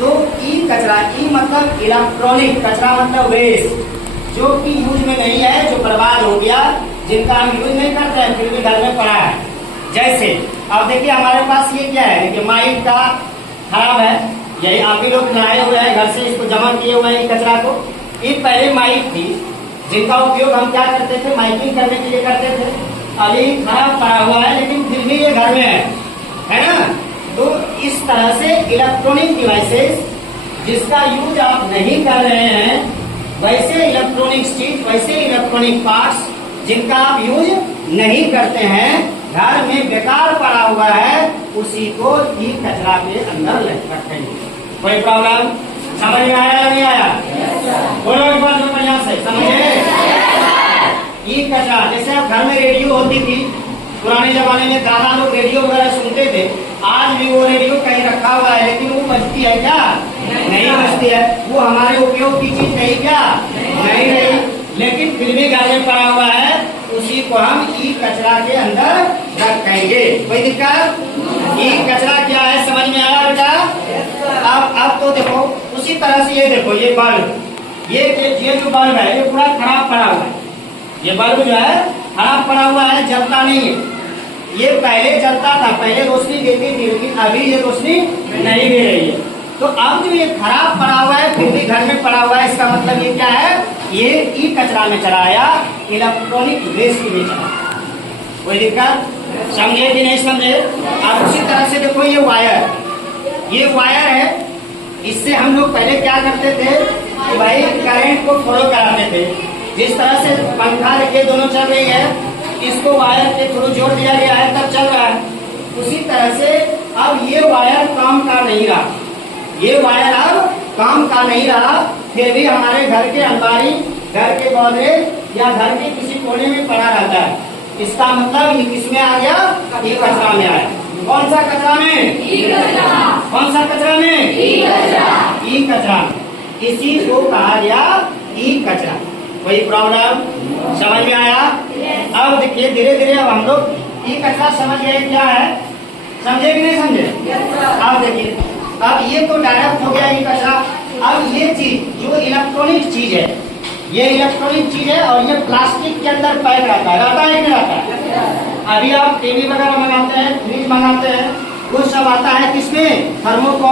तो ई कचरा, ई मतलब इलेक्ट्रॉनिक, कचरा मतलब वेस्ट, जो कि यूज में नहीं है, जो बर्बाद हो गया, जिनका हम यूज नहीं करते हैं फिर भी घर में पड़ा है। जैसे अब देखिए हमारे पास ये क्या है, देखिए माइक का खराब है, यही आप ही लोग लाए हुए हैं घर से, इसको जमा किए हुए हैं कचरा को। ये पहले माइक थी जिनका उपयोग हम क्या करते थे, माइकिंग करने के लिए करते थे। अभी खराब पड़ा हुआ है लेकिन फिर भी ये घर में है ना। तो इस तरह से इलेक्ट्रॉनिक डिवाइसेस जिसका यूज आप नहीं कर रहे हैं, वैसे इलेक्ट्रॉनिक चीज, वैसे इलेक्ट्रॉनिक पार्ट्स जिनका आप यूज नहीं करते हैं, घर में बेकार पड़ा हुआ है, उसी को ई कचरा के अंदर रखेंगे। कोई प्रॉब्लम समझ में आया या नहीं आया? बोलो एक बार जो प्रयास है, समझे? ई कचरा, जैसे अब घर में रेडियो होती थी, पुराने जमाने में दादा लोग रेडियो वगैरह सुनते थे, आज भी वो रेडियो कहीं रखा हुआ है, लेकिन वो बजती है क्या? नहीं बजती है। वो हमारे उपयोग की चीज नहीं क्या? नहीं रही, लेकिन फिर भी घर में पड़ा हुआ है, उसी को हम ई कचरा के अंदर रखेंगे। कोई दिक्कत? ई कचरा क्या है समझ में आया बेटा? अब तो देखो उसी तरह से ये देखो, ये बल्ब, ये जो बल्ब है ये पूरा खराब पड़ा हुआ है। ये बल्ब जो है खराब पड़ा हुआ है, जलता नहीं है। ये पहले जलता था, पहले रोशनी देती थी, लेकिन अभी ये रोशनी नहीं दे रही है। तो अब जो ये खराब पड़ा हुआ है फिर भी घर में पड़ा हुआ है, इसका मतलब ये क्या है? ये ई कचरा में चला आया, इलेक्ट्रॉनिक वेस्ट में चला। कोई दिक्कत? समझे कि नहीं समझे? अब उसी तरह से देखो ये वायर है, इससे हम लोग पहले क्या करते थे कि भाई करंट को फॉलो कराते थे। जिस तरह से पंखा देखिए दोनों चल रही है, इसको वायर के थ्रू जोड़ दिया गया है तब चल रहा है। उसी तरह से अब ये वायर काम का नहीं रहा, ये वायर अब काम का नहीं रहा, फिर भी हमारे घर के अलमारी, घर के गोदरेज या घर के किसी कोने में पड़ा रहता है। इसका मतलब ये किसमें आ गया? ई कचरा में आया। कौन सा कचरा में? ई कचरा। कौन सा कचरा में? ई कचरा। ई कचरा, इसी को कहा गया ई कचरा। कोई प्रॉब्लम समझ में आया? अब देखिए धीरे धीरे अब हम लोग ई कचरा समझ गए क्या है, समझे कि नहीं समझे? अब देखिए, अब ये तो डायरेक्ट हो गया ई कचरा। अब ये चीज जो इलेक्ट्रॉनिक चीज है, ये इलेक्ट्रॉनिक चीज है और ये प्लास्टिक के अंदर पैक रहता है कि नहीं रहता है? अभी आप टीवी वगैरह मंगाते हैं, फ्रिज मंगाते हैं, वो सब आता है किसमें? थर्मोकॉल